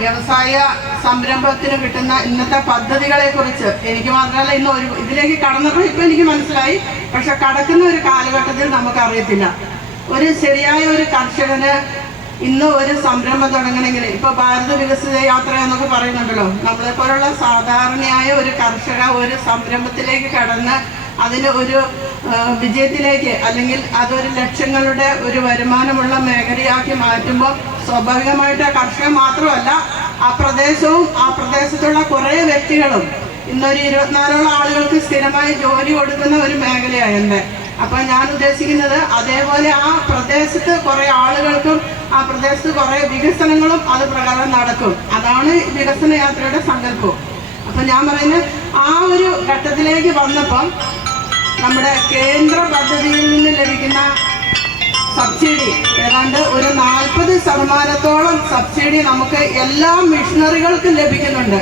വ്യവസായ സംരംഭത്തിന് കിട്ടുന്ന ഇന്നത്തെ പദ്ധതികളെ കുറിച്ച് എനിക്ക് മാത്രമല്ല ഇന്ന് ഒരു ഇതിലേക്ക് കടന്നപ്പോൾ ഇപ്പൊ എനിക്ക് മനസ്സിലായി. പക്ഷെ കടക്കുന്ന ഒരു കാലഘട്ടത്തിൽ നമുക്ക് നമുക്കറിയത്തില്ല. ഒരു ശരിയായ ഒരു കർഷകന് ഇന്ന് ഒരു സംരംഭം തുടങ്ങണമെങ്കിൽ ഇപ്പൊ ഭാരത വികസിത യാത്ര എന്നൊക്കെ പറയുന്നുണ്ടല്ലോ. നമ്മളെ പോലുള്ള സാധാരണയായ ഒരു കർഷക ഒരു സംരംഭത്തിലേക്ക് കടന്ന് അതിന് ഒരു വിജയത്തിലേക്ക് അല്ലെങ്കിൽ അതൊരു ലക്ഷങ്ങളുടെ ഒരു വരുമാനമുള്ള മേഖലയാക്കി മാറ്റുമ്പോൾ സ്വാഭാവികമായിട്ട് കർഷകൻ മാത്രമല്ല ആ പ്രദേശവും ആ പ്രദേശത്തുള്ള കുറേ വ്യക്തികളും ഇന്നൊരു ഇരുപത്തിനാലോളം ആളുകൾക്ക് സ്ഥിരമായി ജോലി കൊടുക്കുന്ന ഒരു മേഖലയായിരുന്നു അപ്പോൾ അപ്പൊ ഞാൻ ഉദ്ദേശിക്കുന്നത് അതേപോലെ ആ പ്രദേശത്ത് കുറെ ആളുകൾക്കും ആ പ്രദേശത്ത് കുറെ വികസനങ്ങളും അത് പ്രകാരം നടക്കും. അതാണ് വികസന യാത്രയുടെ സങ്കല്പം അപ്പൊ ഞാൻ പറയുന്നത് ആ ഒരു ഘട്ടത്തിലേക്ക് വന്നപ്പം നമ്മുടെ കേന്ദ്ര പദ്ധതിയിൽ നിന്ന് ലഭിക്കുന്ന ശതമാനത്തോളം സബ്സിഡി നമുക്ക് എല്ലാ മിഷണറികൾക്കും ലഭിക്കുന്നുണ്ട്.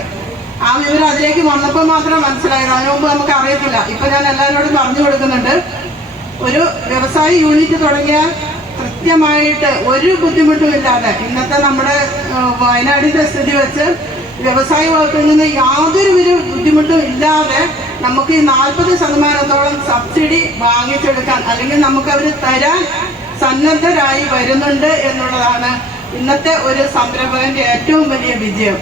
ആ വിവരം അതിലേക്ക് വന്നപ്പോൾ മാത്രം മനസ്സിലായത്. അതിനു മുമ്പ് നമുക്ക് അറിയത്തില്ല. ഇപ്പൊ ഞാൻ എല്ലാവരോടും പറഞ്ഞു കൊടുക്കുന്നുണ്ട്. ഒരു വ്യവസായ യൂണിറ്റ് തുടങ്ങിയാൽ കൃത്യമായിട്ട് ഒരു ബുദ്ധിമുട്ടും ഇല്ലാതെ ഇന്നത്തെ നമ്മുടെ വയനാടിന്റെ സ്ഥിതി വെച്ച് വ്യവസായ വകുപ്പിൽ നിന്ന് യാതൊരു ബുദ്ധിമുട്ടും ഇല്ലാതെ നമുക്ക് ഈ നാൽപ്പത് ശതമാനത്തോളം സബ്സിഡി വാങ്ങിച്ചെടുക്കാൻ അല്ലെങ്കിൽ നമുക്ക് അവർ തരാൻ സന്നദ്ധരായി വരുന്നുണ്ട് എന്നുള്ളതാണ് ഇന്നത്തെ ഒരു സംരംഭകന്റെ ഏറ്റവും വലിയ വിജയം.